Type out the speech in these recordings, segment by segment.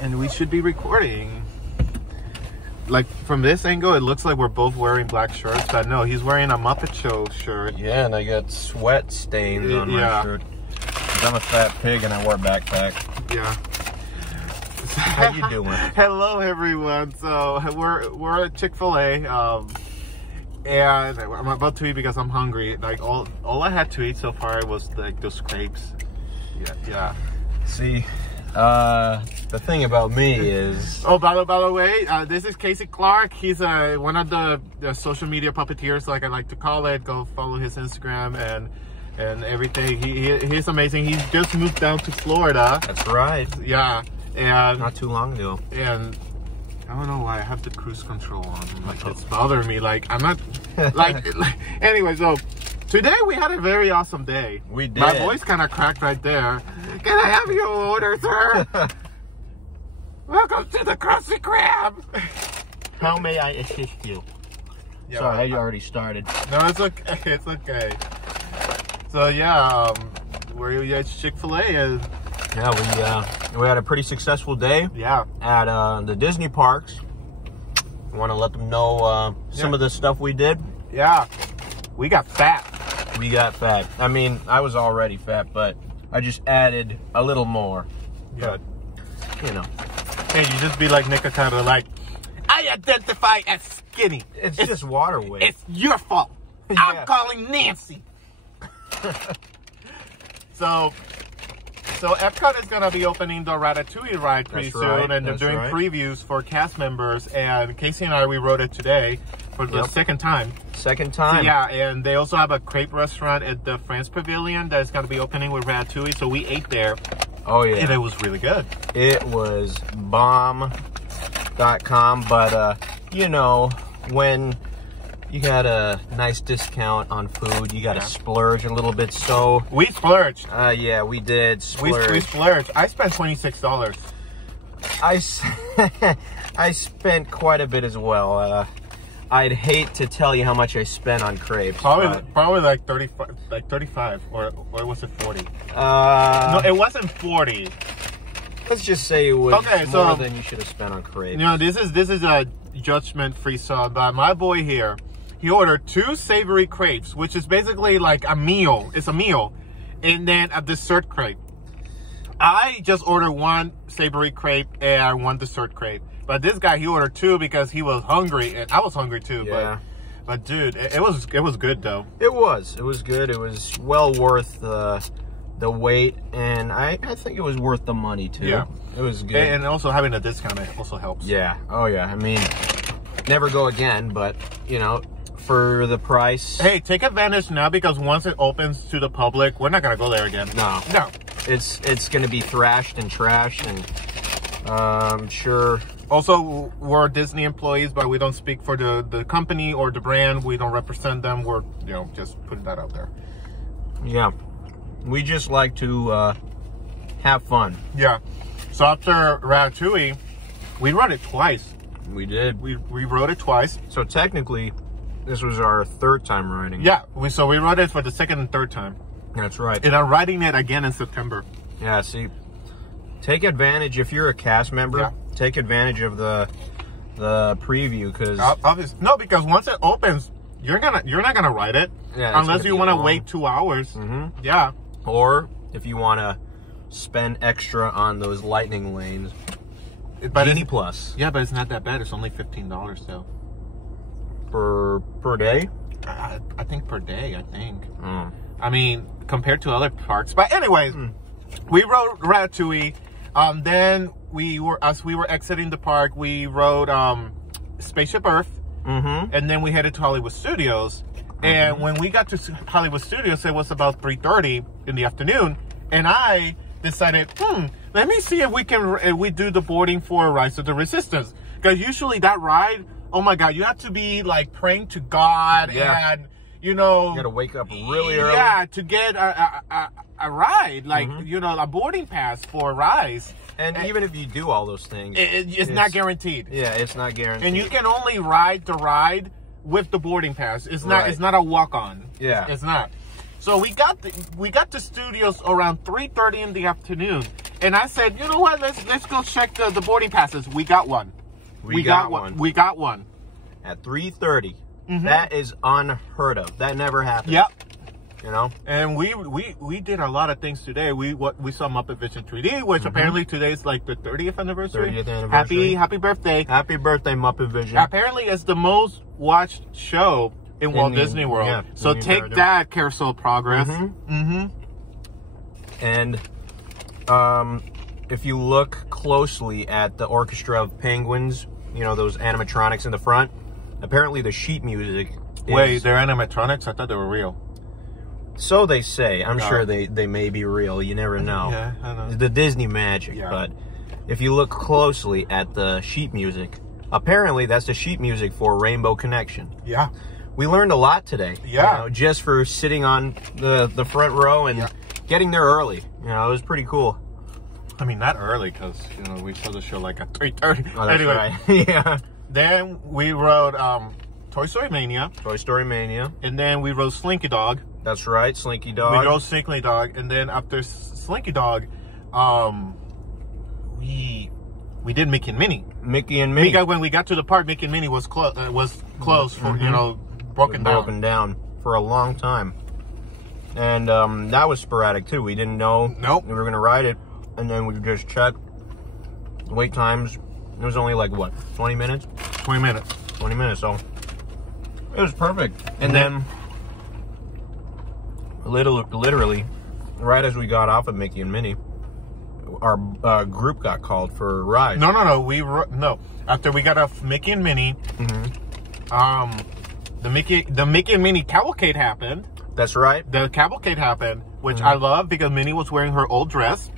and we should be recording. Like from this angle, it looks like we're both wearing black shirts, but no, he's wearing a Muppet Show shirt. Yeah, and I got sweat stains on my shirt. 'Cause I'm a fat pig and I wear a backpack. Yeah. How you doing? Hello, everyone. So we're at Chick-fil-A, and I'm about to eat because I'm hungry. Like all I had to eat so far was like those crepes. Yeah. See, the thing about me is... Oh, by the way, this is Casey Clark. He's one of the social media puppeteers, like I like to call it. Go follow his Instagram and everything. He's amazing. He's just moved down to Florida. That's right. Yeah. And not too long ago. And I don't know why I have the cruise control on. Like it's bothering me. Like I'm not like anyway, so today we had a very awesome day. We did. My voice kind of cracked right there. Can I have your order, sir? Welcome to the Krusty Krab. How may I assist you? Yeah, sorry, you already started. No, it's okay. It's okay. So yeah, we're at Chick-fil-A and yeah, we had a pretty successul day. Yeah. At the Disney parks. I want to let them know some of the stuff we did. Yeah. We got fat. We got fat. I mean, I was already fat, but I just added a little more. Good. But, you know. Hey, you just be like Nick Atata, like, I identify as skinny. It's just water weight. It's your fault. Yeah. I'm calling Nancy. So Epcot is going to be opening the Ratatouille ride pretty soon, and they're doing previews for cast members. And Casey and I, we rode it today for the second time. Second time. So, yeah, and they also have a crepe restaurant at the France Pavilion that is going to be opening with Ratatouille. So we ate there. Oh, yeah. And it was really good. It was bomb.com, but, you know, when you got a nice discount on food, you got to splurge a little bit, so... We splurged. Yeah, we did splurge. We splurged. I spent $26. I spent quite a bit as well. I'd hate to tell you how much I spent on crepes. Probably like 35, or was it 40? No, it wasn't 40. Let's just say it was more than you should have spent on crepes. You know, this is a judgment-free zone, but my boy here, he ordered 2 savory crepes, which is basically like a meal. It's a meal, and then a dessert crepe. I just ordered 1 savory crepe and 1 dessert crepe. But this guy, he ordered 2 because he was hungry, and I was hungry too. Yeah. But dude, it was good though. It was good. It was well worth the wait, and I think it was worth the money too. Yeah, it was good. And also having a discount, it also helps. Yeah. Oh yeah. I mean, never go again, but you know, for the price. Hey, take advantage now, because once it opens to the public, we're not gonna go there again. No. It's gonna be thrashed and trashed, and I'm sure. Also, we're Disney employees, but we don't speak for the company or the brand. We don't represent them. We're, you know, just putting that out there. Yeah. We just like to have fun. Yeah. So after Ratatouille, we rode it twice. We did. We rode it twice. So technically, this was our 3rd time riding. Yeah. So we rode it for the 2nd and 3rd time. That's right. And I'm riding it again in September. Yeah. See, take advantage if you're a cast member. Yeah. Take advantage of the preview, because obviously because once it opens, you're not gonna ride it unless you want to wait 2 hours. Mm-hmm. Yeah. Or if you want to spend extra on those lightning lanes. But Genie Plus. Yeah, but it's not that bad. It's only $15 though. Per day? I think per day. I think. Mm. I mean, compared to other parks. But anyways, we rode Ratatouille. Then as we were exiting the park, we rode Spaceship Earth. Mm-hmm. And then we headed to Hollywood Studios. And when we got to Hollywood Studios, it was about 3:30 in the afternoon. And I decided, let me see if we do the boarding for Rise of the Resistance. Because usually that ride, oh my God, you have to be like praying to God and, you know. You got to wake up really early. Yeah, to get a ride, like, you know, a boarding pass for Rise. And even if you do all those things, it's not guaranteed. Yeah, it's not guaranteed. And you can only ride the ride with the boarding pass. It's not. It's not a walk-on. Yeah, it's not. So we got to studios around 3:30 in the afternoon, And I said, you know what? Let's go check the boarding passes. We got one. We got one. We got one. At 3:30. That is unheard of. That never happened. Yep. You know? And we did a lot of things today. We saw Muppet Vision 3D, which apparently today's like the 30th anniversary. 30th anniversary. Happy birthday. Happy birthday, Muppet Vision. Apparently it's the most watched show in Walt Disney World. Yeah, so take that, Carousel Progress. And if you look closely at the orchestra of penguins, you know, those animatronics in the front, apparently the sheet music Wait, they're animatronics? I thought they were real. So they say. I'm sure they may be real. You never know. Yeah, I know. The Disney magic. Yeah. But if you look closely at the sheet music, apparently that's the sheet music for Rainbow Connection. Yeah. We learned a lot today. Yeah. You know, just for sitting on the front row and getting there early. You know, it was pretty cool. I mean, not early, because, you know, we saw the show like at 3:30. Oh, that's anyway, right. Yeah. Then we rode Toy Story Mania. Toy Story Mania. And then we rode Slinky Dog. That's right, Slinky Dog. We rode Slinky Dog. And then after Slinky Dog, we did Mickey and Minnie. Mickey and Minnie. When we got to the park, Mickey and Minnie was closed for, you know, broken down for a long time. And that was sporadic too. We didn't know we were gonna ride it, and then we just checked wait times. It was only like what, 20 minutes? 20 minutes. 20 minutes. So it was perfect. And then literally, right as we got off of Mickey and Minnie, our group got called for a ride. No. After we got off Mickey and Minnie, the Mickey and Minnie cavalcade happened. That's right. The cavalcade happened, which I love because Minnie was wearing her old dress.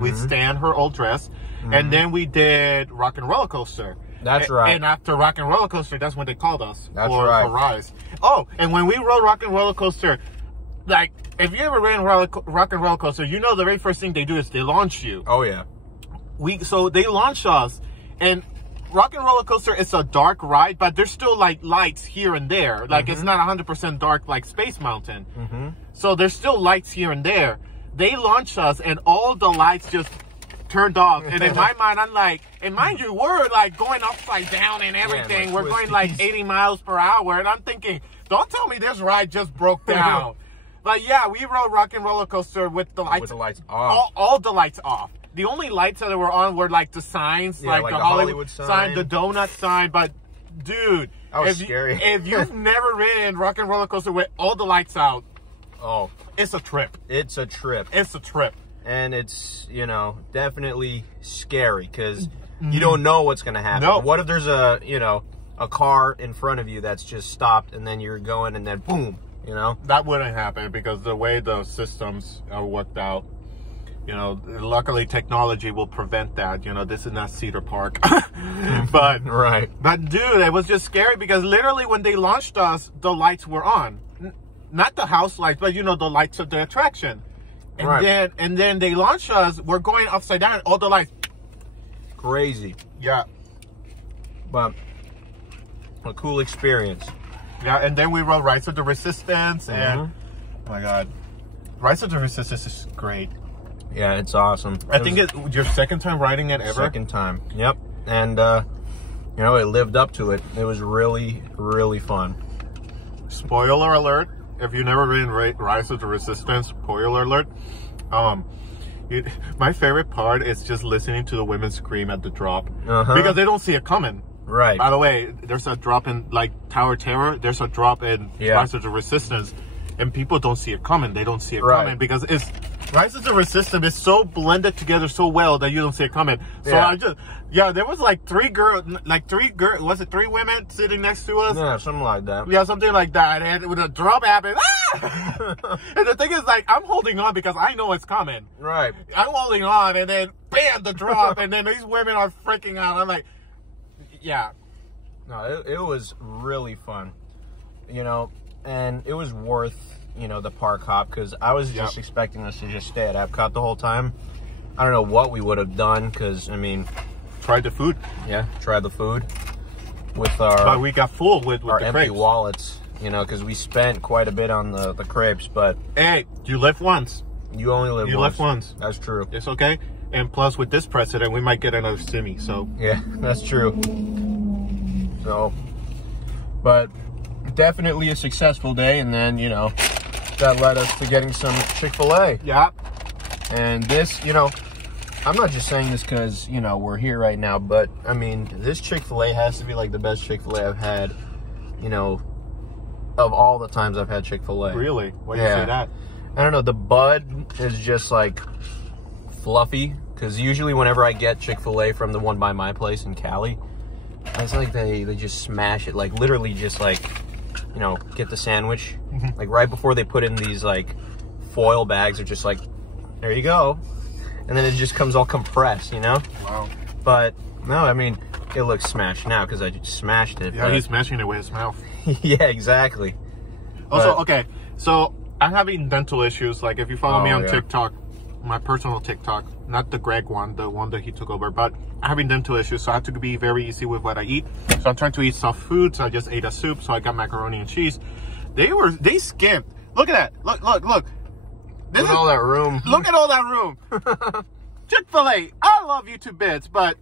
We stand her old dress. And then we did Rock and Roller Coaster. That's right. And after Rock and Roller Coaster, that's when they called us for Rise. Oh, and when we rode Rock and Roller Coaster, like, if you ever ran Rock and Roller Coaster, you know the very first thing they do is they launch you. Oh, yeah. So they launched us, and Rock and Roller Coaster is a dark ride, but there's still like lights here and there. Like it's not 100% dark like Space Mountain. So there's still lights here and there. They launched us, and all the lights just turned off. And in my mind, I'm like, and mind you, we're like going upside down and everything. Yeah, we're going like 80 miles per hour. And I'm thinking, don't tell me this ride just broke down. But yeah, we rode Rock and Roller Coaster with the lights, off. All the lights off. The only lights that were on were like the signs, like the Hollywood sign, the donut sign. But dude, that was scary. If you've never ridden Rock and Roller Coaster with all the lights out, oh, it's a trip. It's a trip. It's a trip. And it's, you know, definitely scary because you don't know what's going to happen. No. What if there's a car in front of you that's just stopped and then you're going and then boom, you know? That wouldn't happen because the way the systems are worked out, you know, luckily technology will prevent that. You know, this is not Cedar Park. But dude, it was just scary because literally when they launched us, the lights were on. Not the house lights, but you know, the lights of the attraction. And then they launched us. We're going upside down. All the lights. Crazy. Yeah. But a cool experience. Yeah. And then we rode Rise of the Resistance. And oh my God, Rise of the Resistance is great. Yeah, it's awesome. I think it's your second time riding it ever. Second time. Yep. And you know, it lived up to it. It was really, really fun. Spoiler alert. If you've never ridden Rise of the Resistance, spoiler alert. My favorite part is just listening to the women scream at the drop. Because they don't see it coming. Right. By the way, there's a drop in like Tower Terror. There's a drop in Rise of the Resistance. And people don't see it coming. They don't see it coming because Rise of the Resistance is so blended together so well that you don't see it coming. So there was like three was it three women sitting next to us? Yeah, something like that. Yeah, something like that. And when the drop happened, and the thing is, like, I'm holding on because I know it's coming. Right. I'm holding on, and then bam, the drop, and then these women are freaking out. I'm like, yeah. No, it was really fun, you know, and it was worth, you know, the park hop because I was just expecting us to just stay at Epcot the whole time. I don't know what we would have done because, I mean, tried the food. Yeah, tried the food with our. But we got full with our the empty crepes. wallets, you know, because we spent quite a bit on the crepes. But hey, you live once. You only live once. You live once. That's true. It's okay. And plus, with this president, we might get another Sammy. So yeah, that's true. So, but definitely a successful day, and then that led us to getting some Chick-fil-A. Yeah. And this, I'm not just saying this because we're here right now, but I mean, this Chick-fil-A has to be like the best Chick-fil-A I've had, of all the times I've had Chick-fil-A. Really? Why do you say that? I don't know. The bud is just like fluffy, because usually whenever I get Chick-fil-A from the one by my place in Cali, it's like they just smash it, like literally just like, get the sandwich, like right before they put in these like foil bags, they're just like, there you go. And then it just comes all compressed, Wow. But no, I mean, it looks smashed now because I just smashed it. Yeah, he's smashing it with his mouth. Yeah, exactly. Also, okay, so I'm having dental issues. Like, if you follow me on TikTok, my personal TikTok, not the Greg one, the one that he took over, but I'm having dental issues, so I have to be very easy with what I eat. So I'm trying to eat soft food, so I just ate a soup, so I got macaroni and cheese. They skimped. Look at that. Look. Look at all that room. Look at all that room. Chick-fil-A, I love you to bits, but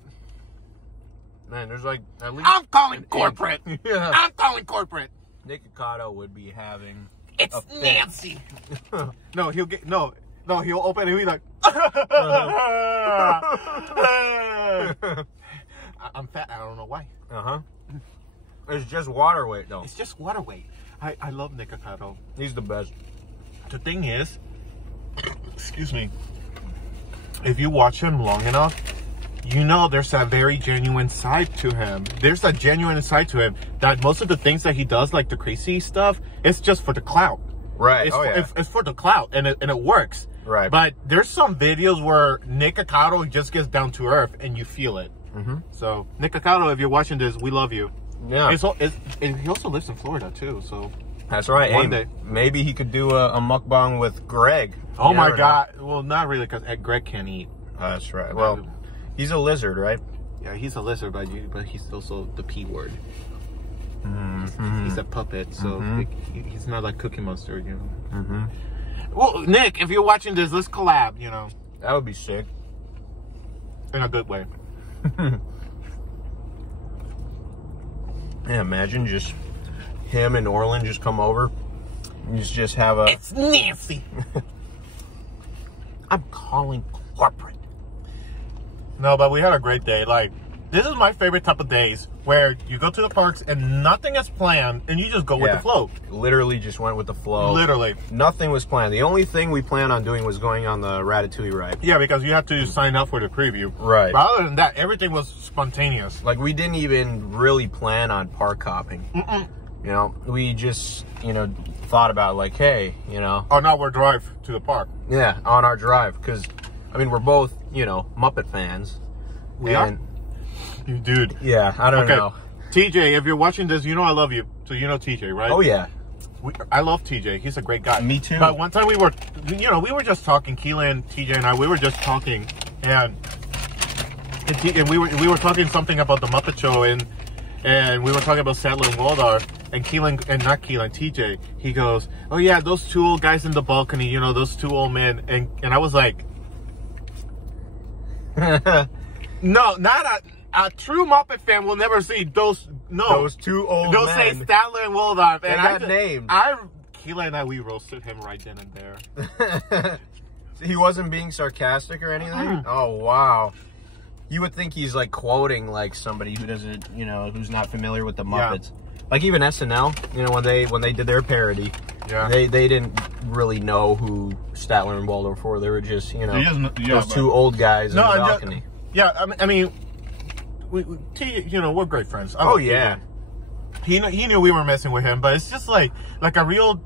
man, there's like at least I'm calling corporate. Yeah. I'm calling corporate. Nick Ocado would be having It's Nancy. No, he'll get he'll open it and he'll be like I'm fat, I don't know why. It's just water weight though. It's just water weight. I love Nick Ocado. He's the best. The thing is, excuse me, if you watch him long enough, there's a very genuine side to him. There's a genuine side to him that most of the things that he does, like the crazy stuff, it's just for the clout. Right. It's for the clout, and it works. Right. But there's some videos where Nick Ocado just gets down to earth, and you feel it. So, Nick Ocado, if you're watching this, we love you. Yeah. He also lives in Florida, too, so... That's right. One day. Maybe he could do a mukbang with Greg. Oh my God. Well, not really, because Greg can't eat. That's right. Well, he's a lizard, right? Yeah, he's a lizard, but he's also the P word. He's a puppet, so he's not like Cookie Monster, Well, Nick, if you're watching this, let's collab, That would be sick. In a good way. Yeah, imagine just him and Orland just come over and just have a... It's Nancy. I'm calling corporate. No, but we had a great day. Like, this is my favorite type of days where you go to the parks and nothing is planned and you just go with the flow. Literally just went with the flow. Literally. Nothing was planned. The only thing we planned on doing was going on the Ratatouille ride. Yeah, because you have to sign up for the preview. Right. But other than that, everything was spontaneous. Like, we didn't even really plan on park hopping. We just, thought about like, hey, On our drive to the park. Yeah, on our drive. Because, I mean, we're both, Muppet fans. We are? Dude. Yeah, I don't know. TJ, if you're watching this, I love you. So TJ, right? Oh, yeah. I love TJ. He's a great guy. Me too. But one time we were just talking, Keelan, TJ, and I, we were just talking, and we were talking something about the Muppet Show, and we were talking about Sadler and Waldorf, and TJ, he goes, oh yeah, those two old guys in the balcony, those two old men, and I was like, no, not a true Muppet fan will never see those. No, those two old men. They'll say Statler and Waldorf. And I got named. Keelan and I, we roasted him right then and there. He wasn't being sarcastic or anything? Oh, wow. You would think he's like quoting like somebody who doesn't, who's not familiar with the Muppets. Yeah. Like even SNL, when they did their parody, they didn't really know who Statler and Waldorf were. They were just, those two old guys in the balcony. I mean, we're great friends. Oh yeah. He knew we were messing with him, but it's just like a real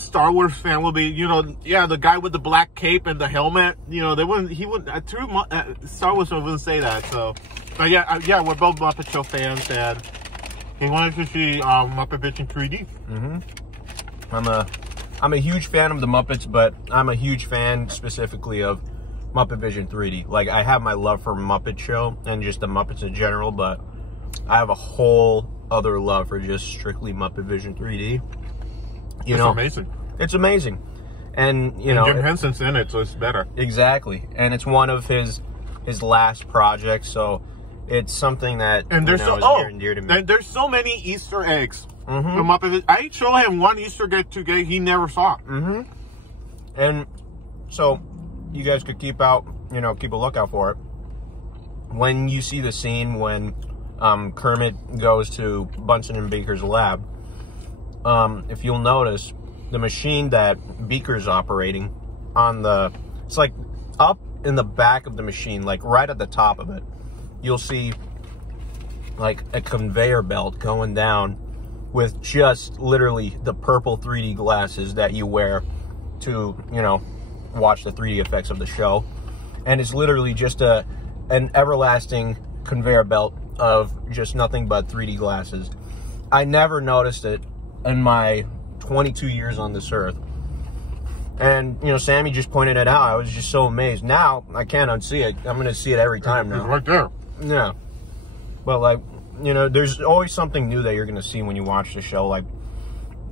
Star Wars fan will be, the guy with the black cape and the helmet, a true Star Wars fan wouldn't say that. So, but yeah, we're both Muppet Show fans, and he wanted to see Muppet Vision 3D. I'm a huge fan of the Muppets, but I'm a huge fan specifically of Muppet Vision 3D. Like, I have my love for Muppet Show and just the Muppets in general, but I have a whole other love for just strictly Muppet Vision 3D. It's amazing. It's amazing. And, you know... Jim Henson's in it, so it's better. Exactly. And it's one of his last projects, so it's something that, and there's is near and dear to me. There's so many Easter eggs. I show him one Easter egg he never saw. And so you guys could keep a lookout for it. When you see the scene when Kermit goes to Bunsen and Beaker's lab, if you'll notice, the machine that Beaker's operating it's like up in the back of the machine, like right at the top of it, you'll see like a conveyor belt going down with just literally the purple 3D glasses that you wear to, watch the 3D effects of the show. And it's literally just an everlasting conveyor belt of just nothing but 3D glasses. I never noticed it in my 22 years on this earth. And, Sammy just pointed it out. I was just so amazed. Now, I can't unsee it. I'm going to see it every time now. It's right there. Yeah. But, like, there's always something new that you're going to see when you watch the show. Like,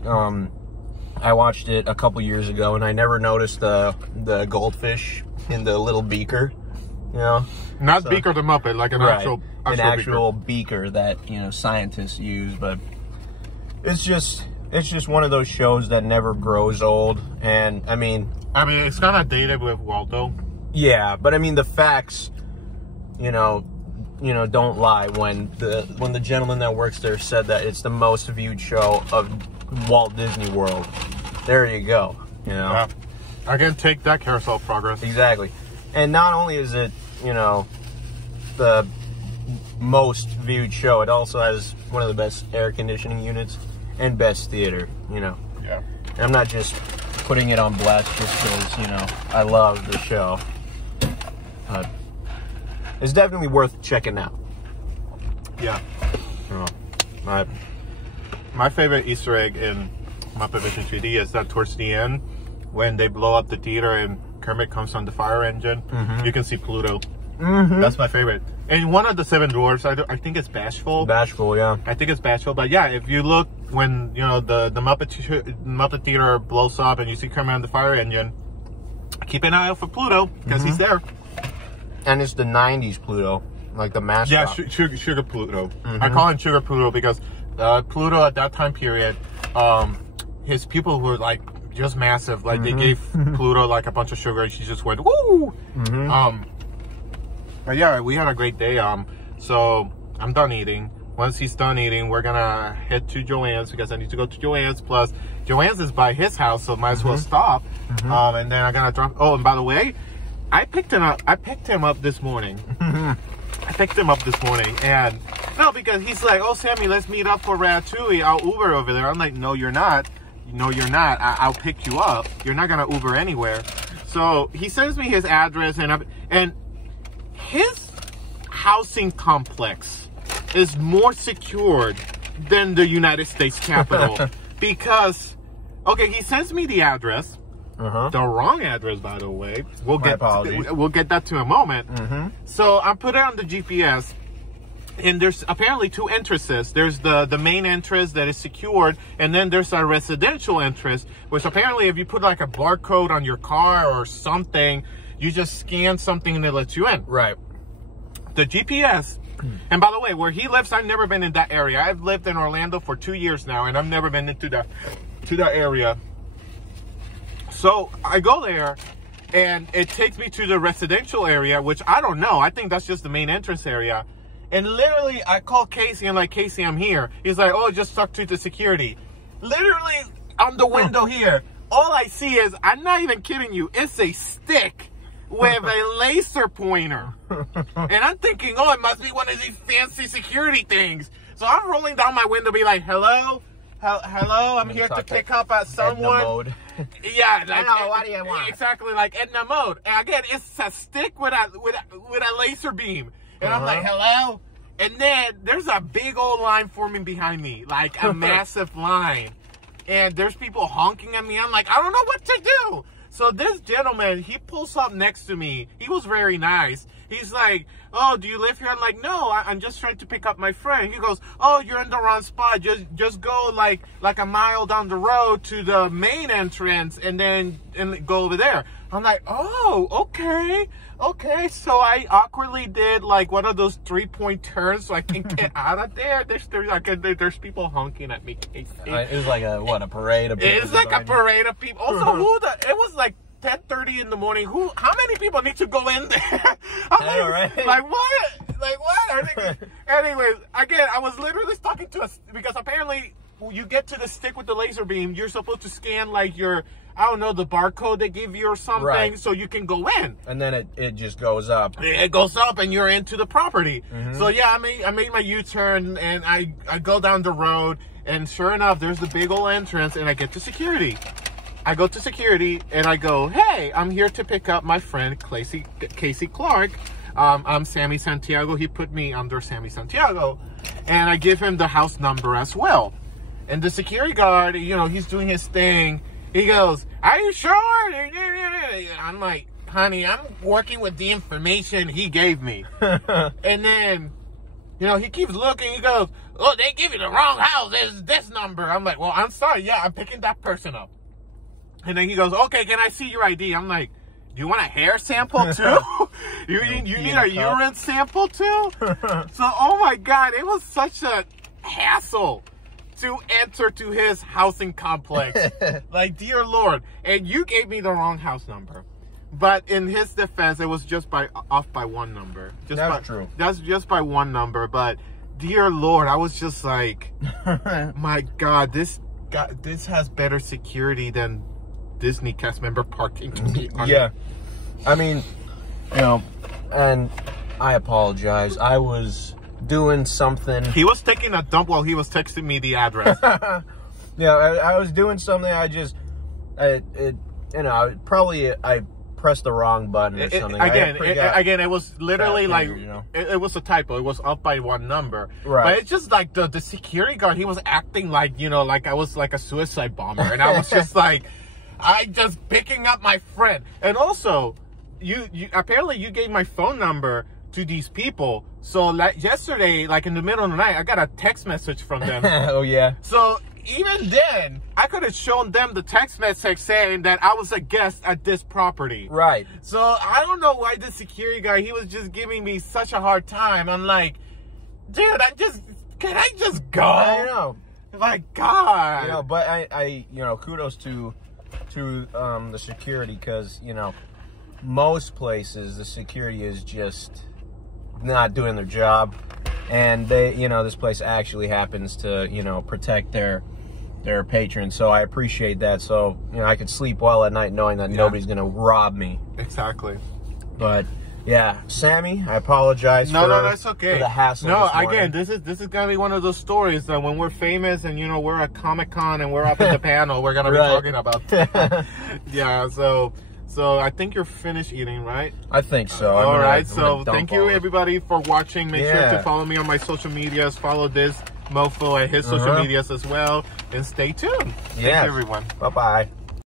I watched it a couple years ago, and I never noticed the goldfish in the little beaker, Not Beaker the Muppet, like an actual beaker that, scientists use. But it's just one of those shows that never grows old. And, I mean, it's kind of dated with Waldo. Yeah, but, the facts, don't lie. When the gentleman that works there said that it's the most viewed show of Walt Disney World, there you go. Yeah. I can take that carousel progress. Exactly. And not only is it, the most viewed show, it also has one of the best air conditioning units and best theater. Yeah. And I'm not just putting it on blast just because I love the show. It's definitely worth checking out. Yeah. My favorite Easter egg in Muppet Vision 3D is that towards the end, when they blow up the theater and Kermit comes on the fire engine, you can see Pluto. That's my favorite. And one of the Seven Dwarfs, I think it's Bashful. Bashful, yeah. I think it's Bashful. But yeah, if you look when, the Muppet Theater blows up and you see Kermit on the fire engine, keep an eye out for Pluto, because he's there. And it's the 90s Pluto, like the mascot. Yeah, Sugar Pluto. I call him Sugar Pluto because Pluto at that time period, his people were like just massive. Like they gave Pluto like a bunch of sugar and she just went, woo! But yeah, we had a great day. So I'm done eating. Once he's done eating, we're gonna head to Joanne's because I need to go to Joanne's. Plus, Joanne's is by his house, so might as well stop. And then I'm gonna drop. Oh, and by the way, I picked him up this morning. I picked him up this morning, and no, because he's like, "Oh, Sammy, let's meet up for Ratatouille. I'll Uber over there." I'm like, "No, you're not. No, you're not. I'll pick you up. You're not gonna Uber anywhere." So he sends me his address, and his housing complex is more secured than the United States Capitol because, okay, he sends me the address. The wrong address, by the way. We'll get that to a moment. So I put it on the GPS, and there's apparently two entrances. There's the main entrance that is secured, and then there's a residential entrance, which apparently if you put like a barcode on your car or something, you just scan something and it lets you in. Right. The GPS, and by the way, where he lives, I've never been in that area. I've lived in Orlando for 2 years now, and I've never been into that area. So I go there, and it takes me to the residential area, which I don't know. I think that's just the main entrance area. And literally, I call Casey, and like, "Casey, I'm here." He's like, "Oh, just talk to the security." Literally, on the window here, all I see is, I'm not even kidding you, it's a stick with a laser pointer. And I'm thinking, oh, it must be one of these fancy security things. So I'm rolling down my window, be like, "Hello? Hello, I'm here to pick up someone." Edna mode. Yeah, like, hello, what do you want? Exactly like Edna mode. And again, it's a stick with a laser beam. And I'm like, "Hello?" And then there's a big old line forming behind me, like a massive line. And there's people honking at me. I'm like, I don't know what to do. So this gentleman, he pulls up next to me. He was very nice. He's like, oh, do you live here? I'm like, no, I'm just trying to pick up my friend. He goes, oh, you're in the wrong spot. Just go like a mile down the road to the main entrance and then go over there. I'm like, oh, okay. Okay, so I awkwardly did like one of those 3-point turns so I can get out of there. There's people honking at me. It was like a parade of people. It's like a parade of people. Also, it was like 10:30 in the morning. How many people need to go in there? Like what? Anyways, again, I was literally talking to us because apparently you get to the stick with the laser beam, you're supposed to scan like your, I don't know, the barcode they give you or something, so you can go in. And then it just goes up. It goes up and you're into the property. So yeah, I made my U-turn and I go down the road, and sure enough, there's the big old entrance, and I get to security. I go to security and I go, hey, I'm here to pick up my friend Casey Clark. I'm Sammy Santiago. He put me under Sammy Santiago, and I give him the house number as well. And the security guard, you know, he's doing his thing. He goes, are you sure? I'm like, honey, I'm working with the information he gave me. And then, you know, he keeps looking. He goes, oh, they give you the wrong house. There's this number. I'm like, well, I'm sorry. Yeah, I'm picking that person up. And then he goes, okay, can I see your ID? I'm like, do you want a hair sample too? you need a urine sample too? So, oh my God, it was such a hassle to enter to his housing complex. Like, dear Lord. And you gave me the wrong house number. But in his defense, it was just off by one number. That's true. That's just by one number. But dear Lord, I was just like, my God, this has better security than Disney cast member parking. Yeah. I mean, you know, and I apologize. I was doing something. He was taking a dump while he was texting me the address. Yeah, I was doing something. I pressed the wrong button or something. Again, it was literally like, you know, it was a typo. It was up by one number. Right. But it's just like the security guard, he was acting like, you know, like I was like a suicide bomber. And I was just like, I just picking up my friend. And also, you apparently you gave my phone number to these people. So like yesterday, like in the middle of the night, I got a text message from them. Oh yeah. So even then, I could have shown them the text message saying that I was a guest at this property. Right. So I don't know why the security guy, he was just giving me such a hard time. I'm like, dude, can I just go? I know. My God. You know, but I you know, kudos to the security, because, you know, most places the security is just not doing their job, and they, you know, this place actually happens to, you know, protect their patrons. So I appreciate that. So, you know, I could sleep well at night knowing that nobody's gonna rob me. Exactly. But yeah, Sammy, I apologize. No, that's okay. For the hassle. No, again, this is gonna be one of those stories that when we're famous and, you know, we're at Comic-Con and we're up in the panel, we're gonna be talking about that. Yeah. So I think you're finished eating, right? I think so. All right. So thank you everybody for watching. Make sure to follow me on my social medias. Follow this mofo at his social medias as well, and stay tuned. Thank you, everyone. Bye bye.